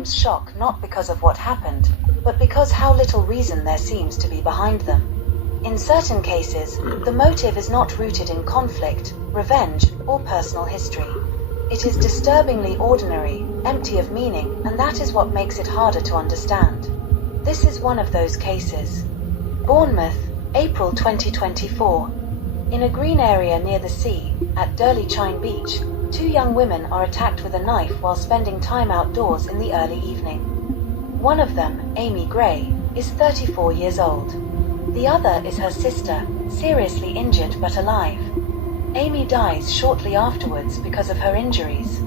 sometimes shock not because of what happened, but because how little reason there seems to be behind them. In certain cases, the motive is not rooted in conflict, revenge, or personal history. It is disturbingly ordinary, empty of meaning, and that is what makes it harder to understand. This is one of those cases. Bournemouth, April 2024. In a green area near the sea, at Durley Chine Beach, two young women are attacked with a knife while spending time outdoors in the early evening. One of them, Amie Gray, is 34 years old. The other is her sister, seriously injured but alive. Amie dies shortly afterwards because of her injuries.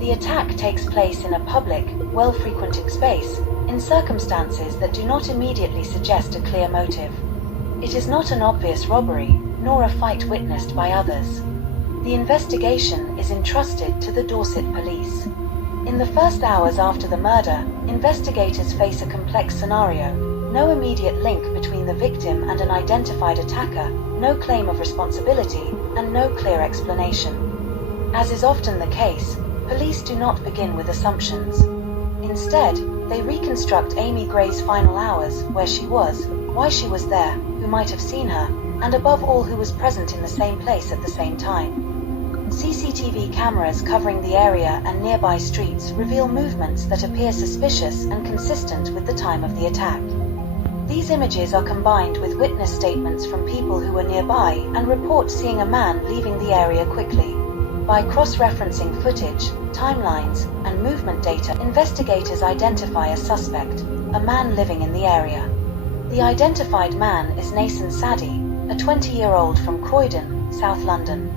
The attack takes place in a public, well-frequented space, in circumstances that do not immediately suggest a clear motive. It is not an obvious robbery, nor a fight witnessed by others. The investigation is entrusted to the Dorset police. In the first hours after the murder, investigators face a complex scenario: no immediate link between the victim and an identified attacker, no claim of responsibility, and no clear explanation. As is often the case, police do not begin with assumptions. Instead, they reconstruct Amie Gray's final hours, where she was, why she was there, who might have seen her, and above all who was present in the same place at the same time. CCTV cameras covering the area and nearby streets reveal movements that appear suspicious and consistent with the time of the attack. These images are combined with witness statements from people who were nearby and report seeing a man leaving the area quickly. By cross-referencing footage, timelines, and movement data, investigators identify a suspect, a man living in the area. The identified man is Nason Sadie, a 20-year-old from Croydon, South London.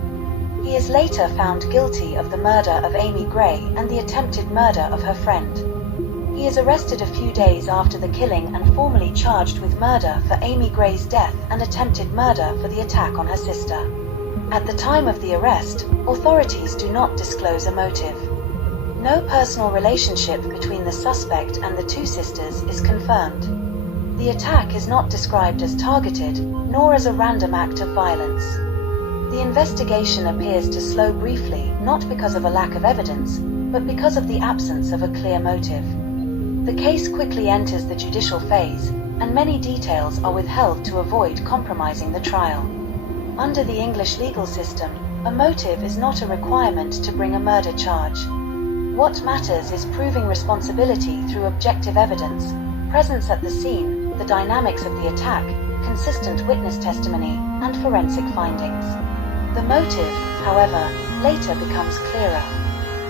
He is later found guilty of the murder of Amie Gray and the attempted murder of her friend. He is arrested a few days after the killing and formally charged with murder for Amie Gray's death and attempted murder for the attack on her sister. At the time of the arrest, authorities do not disclose a motive. No personal relationship between the suspect and the two sisters is confirmed. The attack is not described as targeted, nor as a random act of violence. The investigation appears to slow briefly, not because of a lack of evidence, but because of the absence of a clear motive. The case quickly enters the judicial phase, and many details are withheld to avoid compromising the trial. Under the English legal system, a motive is not a requirement to bring a murder charge. What matters is proving responsibility through objective evidence, presence at the scene, the dynamics of the attack, consistent witness testimony, and forensic findings. The motive, however, later becomes clearer.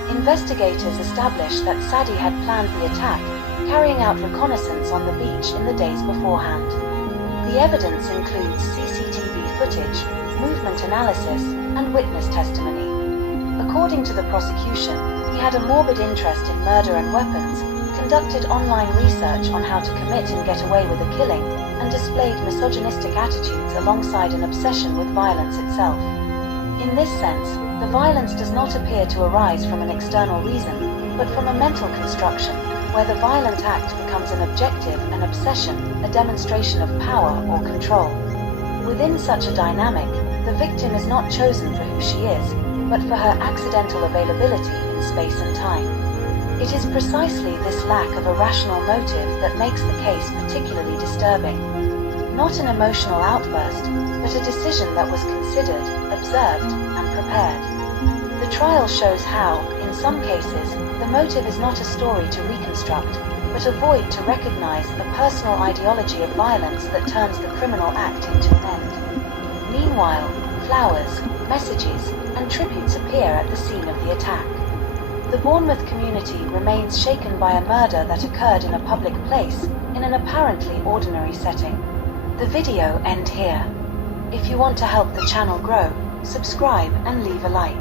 Investigators establish that Sadie had planned the attack, carrying out reconnaissance on the beach in the days beforehand. The evidence includes CCTV footage, movement analysis, and witness testimony. According to the prosecution, he had a morbid interest in murder and weapons, conducted online research on how to commit and get away with a killing, and displayed misogynistic attitudes alongside an obsession with violence itself. In this sense, the violence does not appear to arise from an external reason, but from a mental construction, where the violent act becomes an objective, an obsession, a demonstration of power or control. Within such a dynamic, the victim is not chosen for who she is, but for her accidental availability in space and time. It is precisely this lack of a rational motive that makes the case particularly disturbing. Not an emotional outburst, but a decision that was considered, observed, and prepared. The trial shows how, in some cases, the motive is not a story to reconstruct, but a void to recognize a personal ideology of violence that turns the criminal act into an end. Meanwhile, flowers, messages, and tributes appear at the scene of the attack. The Bournemouth community remains shaken by a murder that occurred in a public place, in an apparently ordinary setting. The video ends here. If you want to help the channel grow, subscribe and leave a like.